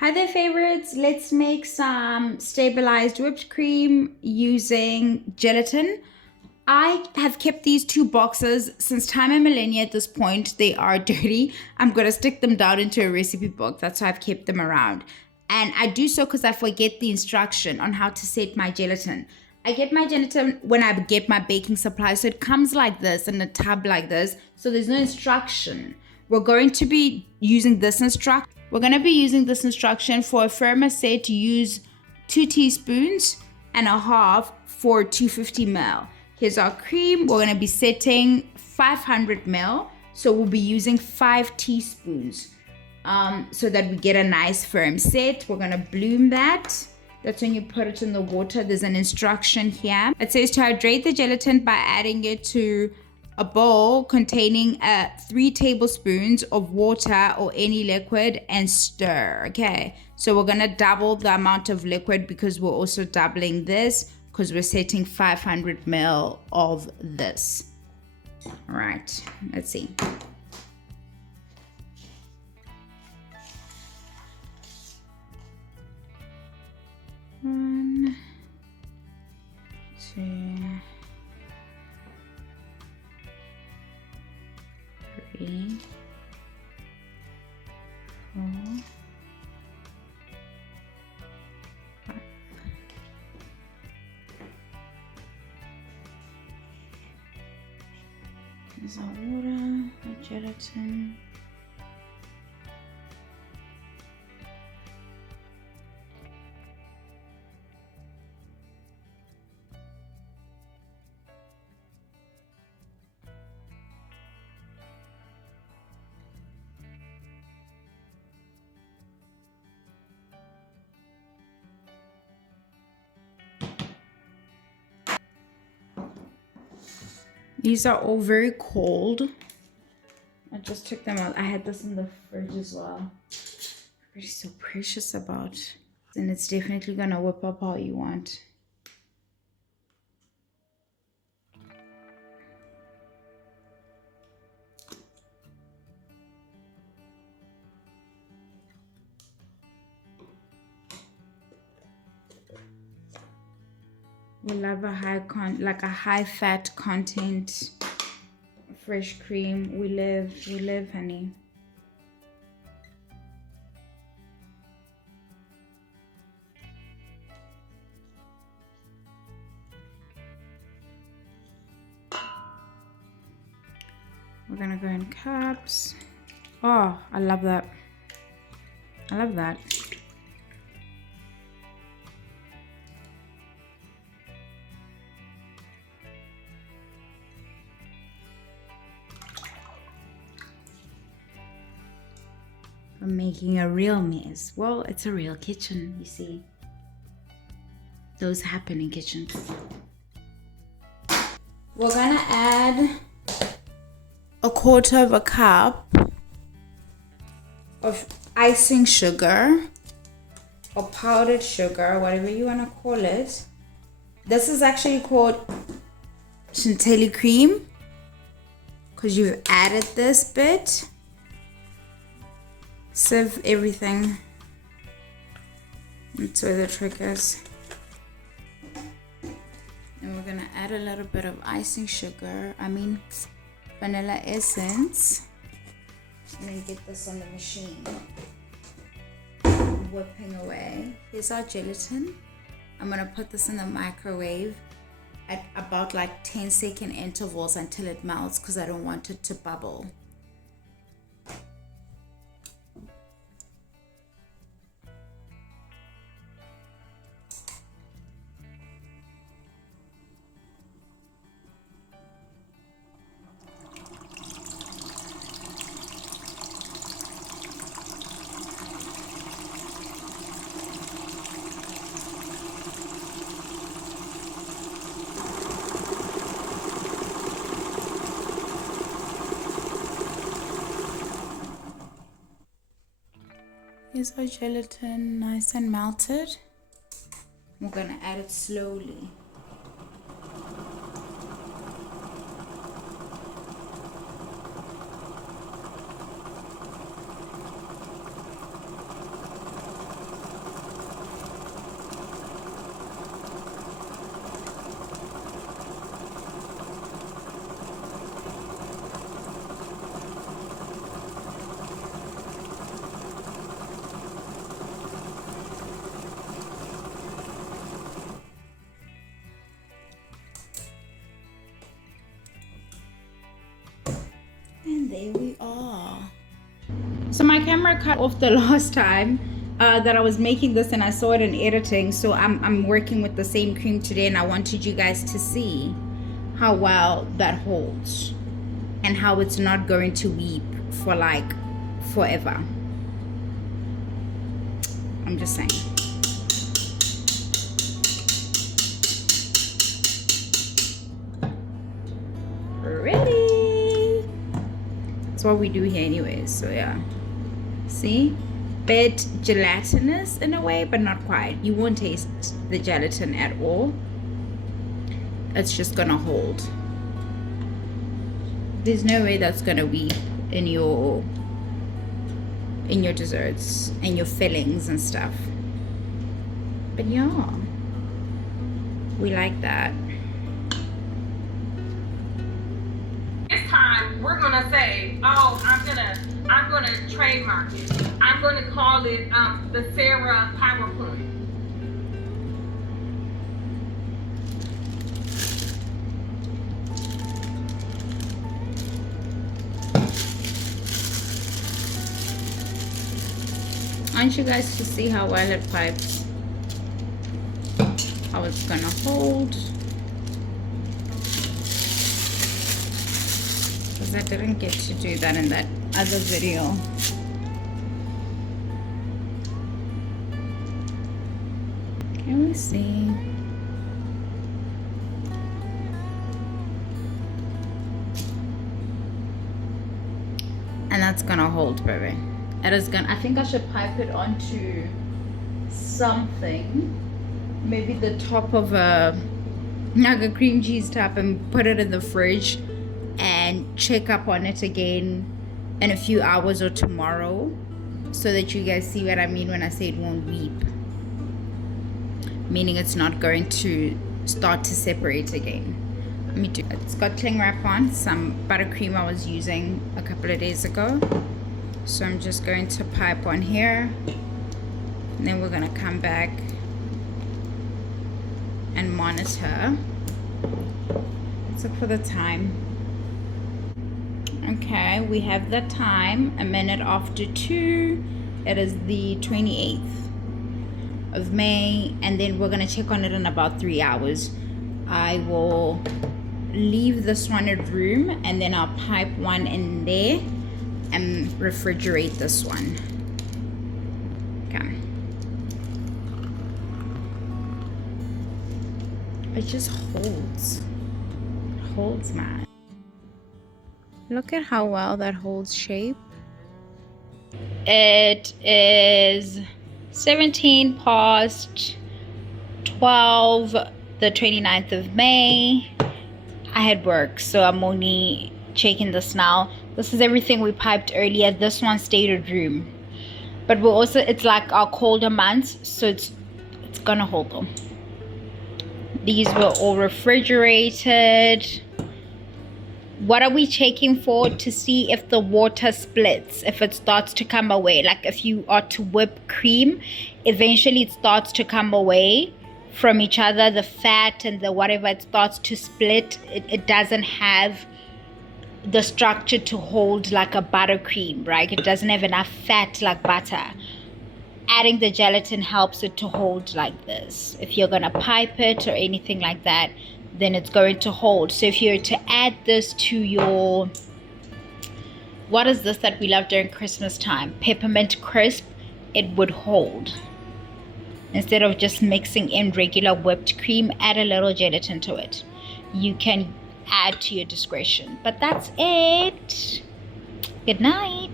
Hi there, favorites. Let's make some stabilized whipped cream using gelatin. I have kept these two boxes since time and millennia. At this point, they are dirty. I'm going to stick them down into a recipe book. That's why I've kept them around. And I do so because I forget the instruction on how to set my gelatin. I get my gelatin when I get my baking supplies. So it comes like this in a tub like this. So there's no instruction. We're going to be using this instruction. We're going to be using this instruction for a firmer set. Use 2 teaspoons and a half for 250 ml. Here's our cream. We're going to be setting 500 ml. So we'll be using 5 teaspoons so that we get a nice firm set. We're going to bloom that. That's when you put it in the water. There's an instruction here. It says to hydrate the gelatin by adding it to a bowl containing 3 tablespoons of water or any liquid and stir. Okay, so we're gonna double the amount of liquid because we're also doubling this because we're setting 500 ml of this. All right, let's see. One, two, 3, 4, 5. There's our water, our gelatin. These are all very cold. I just took them out. I had this in the fridge as well. Everybody's so precious about. And it's definitely gonna whip up all you want. We love a high fat content, fresh cream. We live, honey. We're gonna go in cups. Oh, I love that. I love that. I'm making a real mess. Well, it's a real kitchen, you see. Those happen in kitchens. We're gonna add a 1/4 of a cup of icing sugar or powdered sugar, whatever you wanna call it. This is actually called chantilly cream because you've added this bit. Sieve everything. That's where the trick is. And we're gonna add a little bit of icing sugar, vanilla essence. And then get this on the machine. Whipping away. Here's our gelatin. I'm gonna put this in the microwave at about like 10-second intervals until it melts because I don't want it to bubble. Here's our gelatin, nice and melted. We're gonna add it slowly. And there we are. So my camera cut off the last time that I was making this, and I saw it in editing. So I'm working with the same cream today, and I wanted you guys to see how well that holds and how it's not going to weep for like forever. I'm just saying. Ready? That's what we do here anyways. So yeah, see, bit gelatinous in a way, but not quite. You won't taste the gelatin at all. It's just gonna hold. There's no way that's gonna weep in your desserts and your fillings and stuff. But yeah, we like that. This time we're gonna say, oh, I'm gonna trademark it. I'm gonna call it the Sarah PowerPoint. I want you guys to see how well it pipes, how it's gonna hold. Because I didn't get to do that in that other video. Can we see? And that's gonna hold, baby. It is gonna, I think I should pipe it onto something, maybe the top of a cream cheese top, and put it in the fridge and check up on it again in a few hours or tomorrow, so that you guys see what I mean when I say it won't weep, meaning it's not going to start to separate again. Let me do it. It's got cling wrap on, some buttercream I was using a couple of days ago. So I'm just going to pipe on here, and then we're gonna come back and monitor. So for the time, okay, we have the time, 2:01. It is the 28th of May, and then we're gonna check on it in about 3 hours. I will leave this one at room, and then I'll pipe one in there and refrigerate this one. Okay. It just holds. It holds, man. Look at how well that holds shape. It is 17 past 12, the 29th of May. I had work, so I'm only checking this now. This is everything we piped earlier. This one stayed at room, but we're also, it's like our colder months, so it's gonna hold them. These were all refrigerated. What are we checking for? To see if the water splits, if it starts to come away. Like if you are to whip cream, eventually it starts to come away from each other, the fat and the whatever, it starts to split. It doesn't have the structure to hold like a buttercream, right? It doesn't have enough fat like butter. Adding the gelatin helps it to hold like this. If you're gonna pipe it or anything like that, then it's going to hold. So if you're to add this to your, what is this that we love during Christmas time? Peppermint crisp, it would hold. Instead of just mixing in regular whipped cream, add a little gelatin to it. You can add to your discretion. But that's it. Good night.